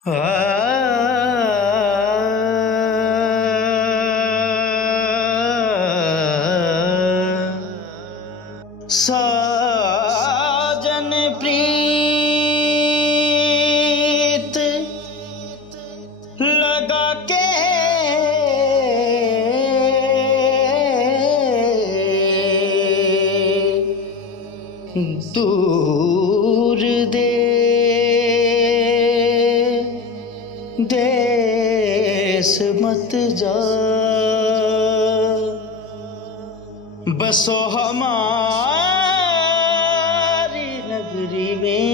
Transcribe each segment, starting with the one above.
साजन प्रीत लगा के दूर देश मत जा, बसो हमारी नगरी में।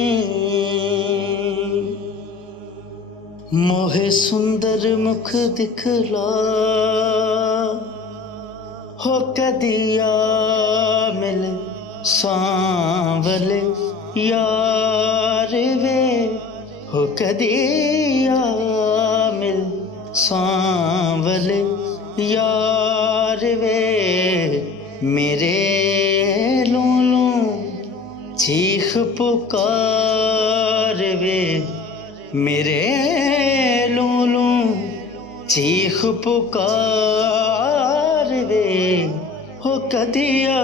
मोहे सुंदर मुख दिखला, हो कदिया मिल सांवले यार वे, हो कदिया मिल सांवले यार वे। मेरे लूलू चीख पुकार वे, मेरे लूलू चीख पुकार वे। हो कदिया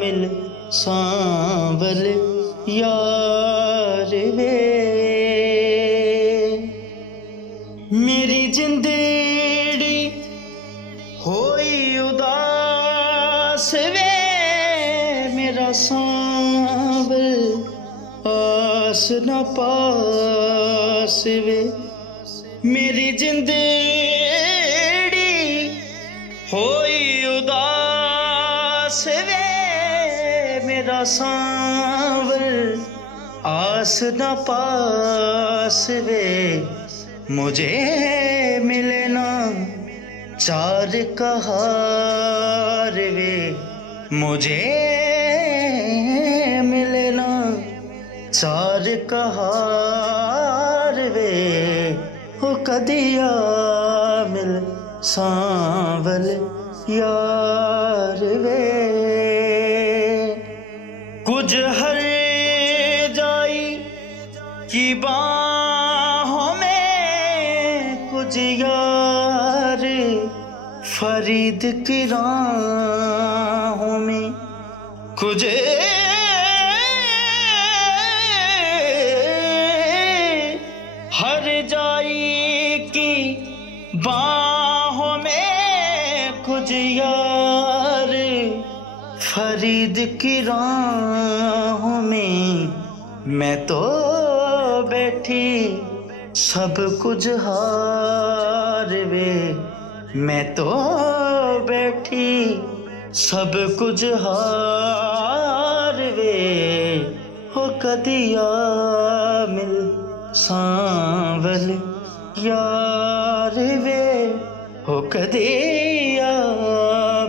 मिल सांवल यार वे। मेरी जिंदड़ी होई उदास वे, मेरा सांवल आस न पास वे। मेरी जिंदड़ी होई उदास वे, मेरा सांवल आस न पास वे। मुझे मिले ना चार कहार वे, मुझे मिले ना चार कहार वे। हो कदिया मिल सांवल यार वे। कुछ हर जाई की बाहों में, कुछ यार फरीद की राहों में। कुछ हर जाई की बाहों में, कुछ यार फरीद की राहों में। मैं तो बैठी सब कुछ हार वे, मैं तो बैठी सब कुछ हार वे। हो कदिया मिल सांवल यार वे, हो कदिया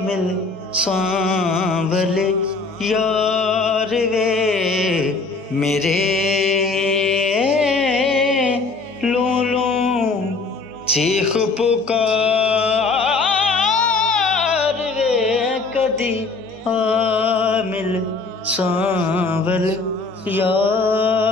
मिल सांवल यार वे। मेरे लूलू चीख पुकार वे, कदी आ मिल सांवल यार।